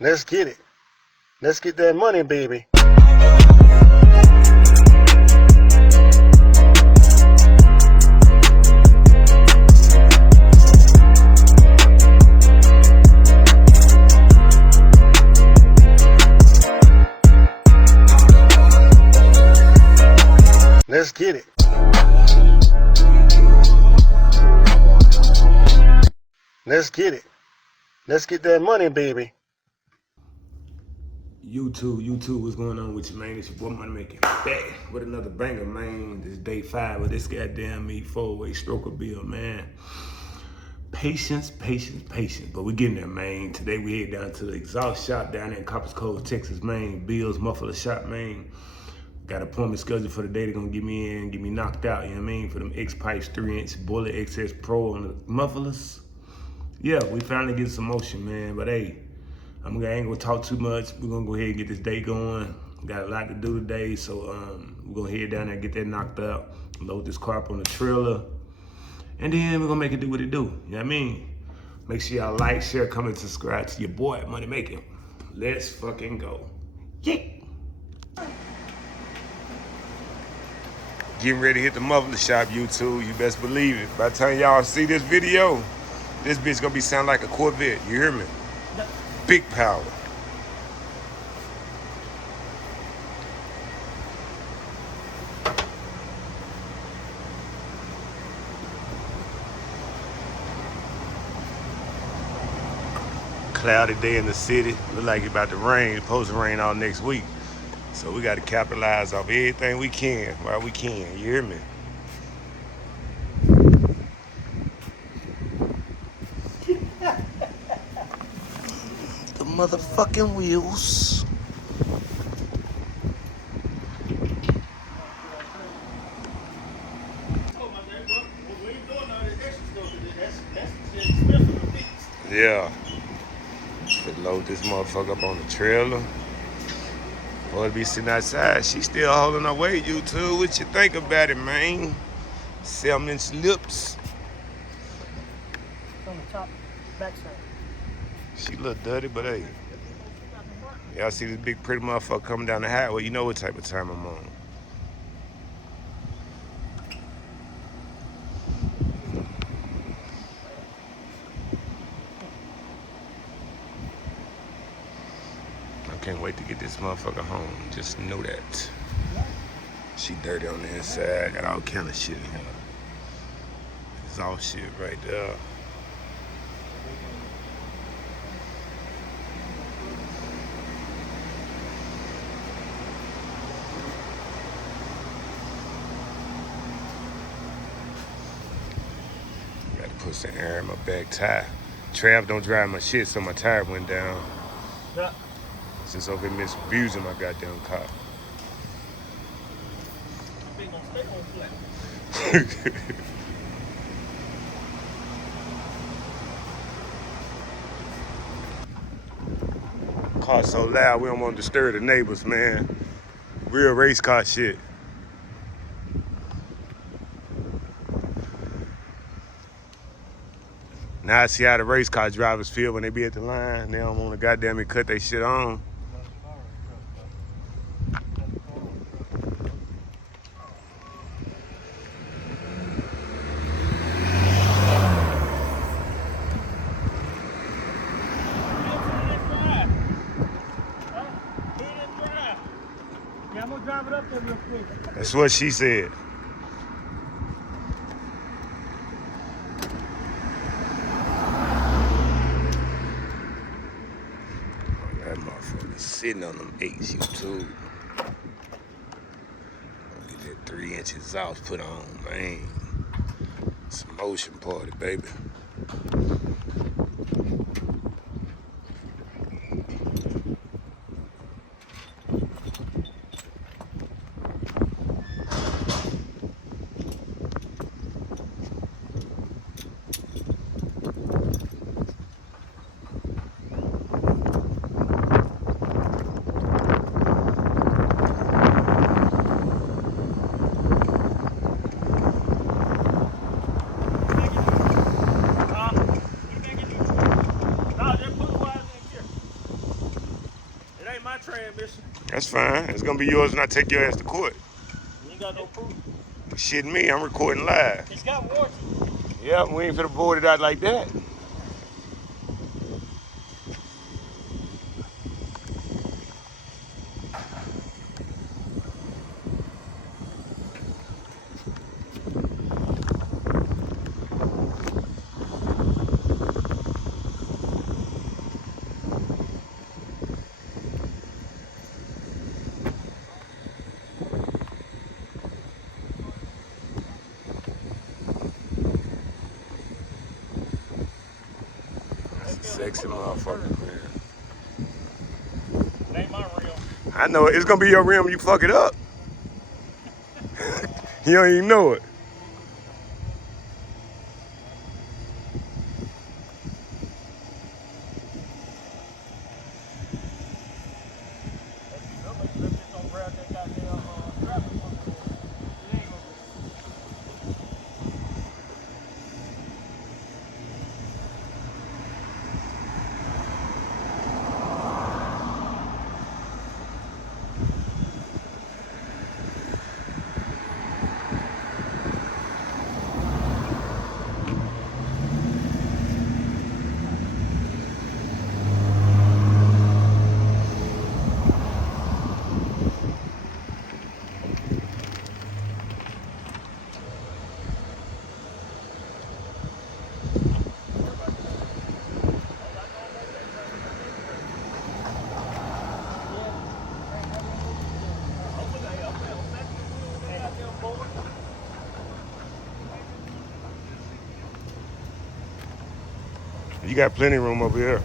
Let's get it. Let's get that money, baby. Let's get it. Let's get it. Let's get that money, baby. YouTube, what's going on with you, man? It's your boy Money Making back with another banger, man. This is day 5 of this goddamn me 4-way stroker bill, man. Patience. But we getting there, man. Today we head down to the exhaust shop down there in Coppers Cove, Texas, man. Bill's muffler shop, man. Got an appointment scheduled for the day. They're gonna get me in, get me knocked out, you know what I mean? For them X-Pipes 3-inch Boiler XS Pro on the mufflers. Yeah, we finally get some motion, man. But hey, I ain't gonna talk too much. We're gonna go ahead and get this day going. Got a lot to do today, so we're gonna head down there and get that knocked out, load this car up on the trailer, and then we're gonna make it do what it do. You know what I mean? Make sure y'all like, share, comment, subscribe to your boy Money Making. Let's fucking go. Yeah. Getting ready to hit the muffler shop, YouTube. You best believe it. By the time y'all see this video, this bitch gonna be sound like a Corvette. You hear me? Big power. Cloudy day in the city. Look like it's about to rain. It's supposed to rain all next week. So we got to capitalize off everything we can while we can. You hear me? The motherfucking wheels. Yeah. Could load this motherfucker up on the trailer. Boy, be sitting outside. She still holding her weight, YouTube. What you think about it, man? 7-inch lips. On the top, backside. She look dirty, but hey. Y'all see this big pretty motherfucker coming down the highway. You know what type of time I'm on. I can't wait to get this motherfucker home. Just know that. She dirty on the inside. Got all kind of shit in here. It's all shit right there. Got to put some air in my back tire. Trav don't drive my shit, so my tire went down. Yeah. Since over here misusing my goddamn car. Car so loud, we don't want to disturb the neighbors, man. Real race car shit. Now I see how the race car drivers feel when they be at the line. They don't want to goddamn it cut their shit on. Yeah, I'm gonna drive it up there real quick. That's what she said. That motherfucker sitting on them 8s, YouTube. Get that 3-inch exhaust put on, man. It's a motion party, baby. my transmission. That's fine. It's gonna be yours when I take your ass to court. You ain't got no proof. Shitting me, I'm recording live. It's got warranty. Yeah, we ain't finna board it out like that. Sexy motherfucker, man. It ain't my rim. I know it. It's gonna be your rim when you fuck it up. You don't even know it. You got plenty of room over here.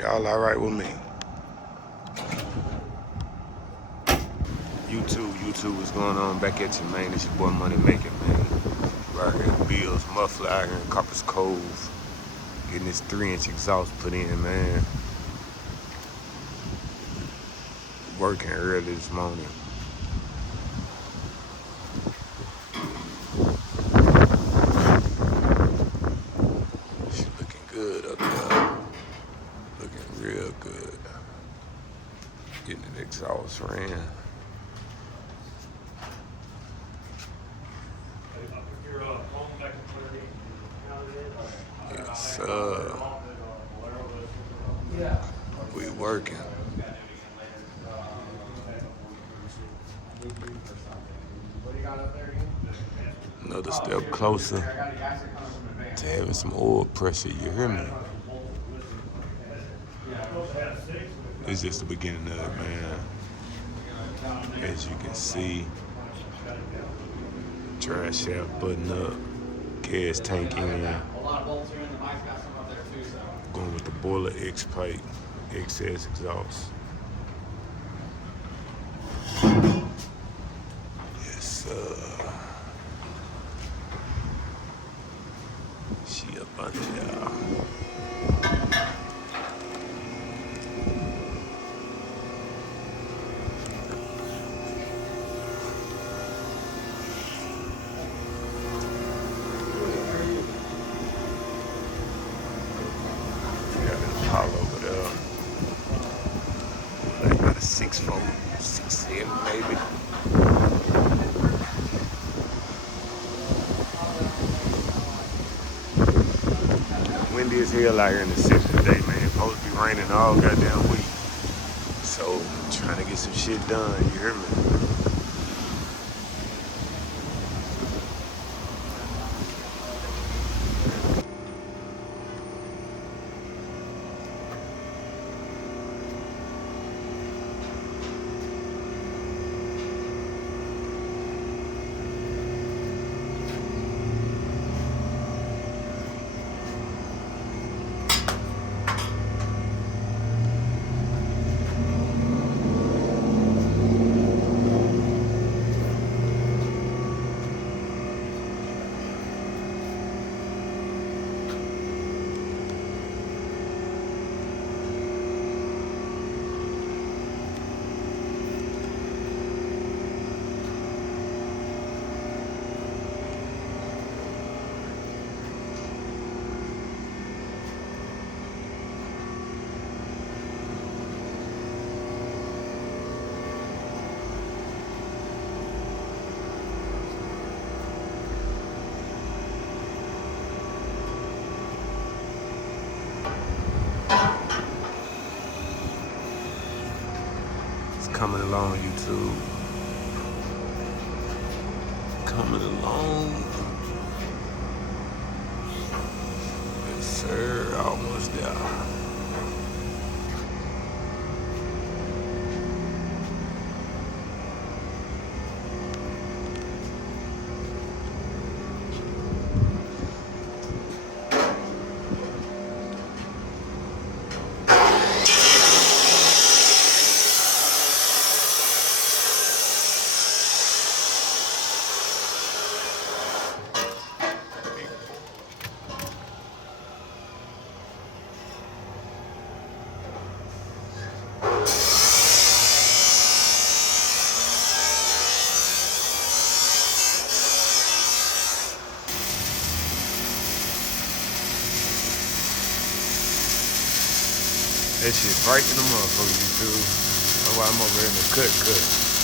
Y'all all right with me? YouTube, what's going on? Back at you, man. It's your boy Money Making, man. Right here at Bill's Muffler out here in Copper's Cove. Getting this 3-inch exhaust put in, man. Working early this morning. She looking good up there. Looking real good. Getting the exhaust ran. Yes, we working. Another step closer to having some oil pressure, you hear me? It's just the beginning of it, man. As you can see, dry shaft button up, gas tank in. Going with the boiler X pipe, XS exhaust. Yes, sir. She up under y'all. Over there. Like about a 6'4", 6'7", maybe. Windy as hell out here in the city today, man. Supposed to be raining all goddamn week. So, trying to get some shit done, you hear me? coming along, YouTube. Coming along. Yes, sir. Almost there. That shit bright in the motherfucker, YouTube. That's why I'm over here in the cut.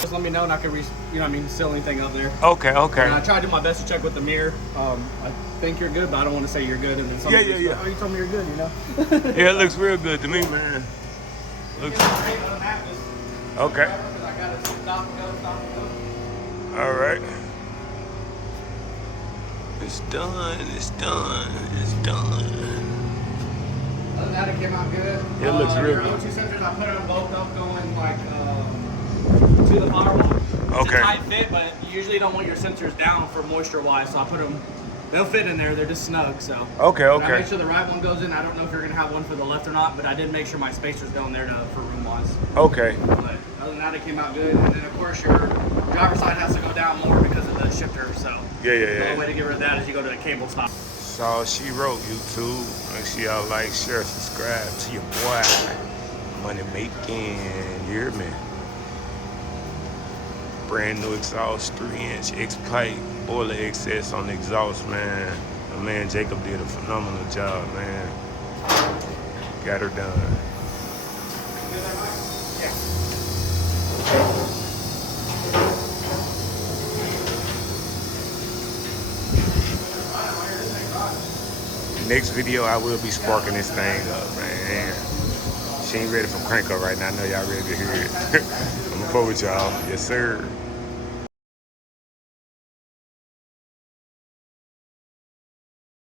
Just let me know and I can, seal anything up there. Okay. And I tried to do my best to check with the mirror. I think you're good, but I don't want to say you're good and then somebody Yeah. oh, you told me you're good, Yeah, it looks real good to me, man. Looks. Okay. All right. It's done. Other than that, it came out good. It looks real Your good. O2 sensors, I put them both up going like to the firewall. It's Okay. a tight fit, but you usually don't want your sensors down for moisture wise, so I put them. They'll fit in there. They're just snug. So. Okay. I make sure the right one goes in. I don't know if you're gonna have one for the left or not, but I did make sure my spacers go in there for room wise. Okay. But other than that, it came out good. And then of course your driver's side has to go down more because of the shifter. So. The only way to get rid of that is you go to the cable stop. That's all she wrote, YouTube. Make sure y'all like, share, subscribe to your boy. Money making, you hear me? Brand new exhaust, 3-inch X-pipe, boiler excess on the exhaust, man. My man Jacob did a phenomenal job, man. Got her done. Next video, I will be sparking this thing up, man. She ain't ready for crank up right now. I know y'all ready to hear it. I'm gonna put with y'all. Yes, sir.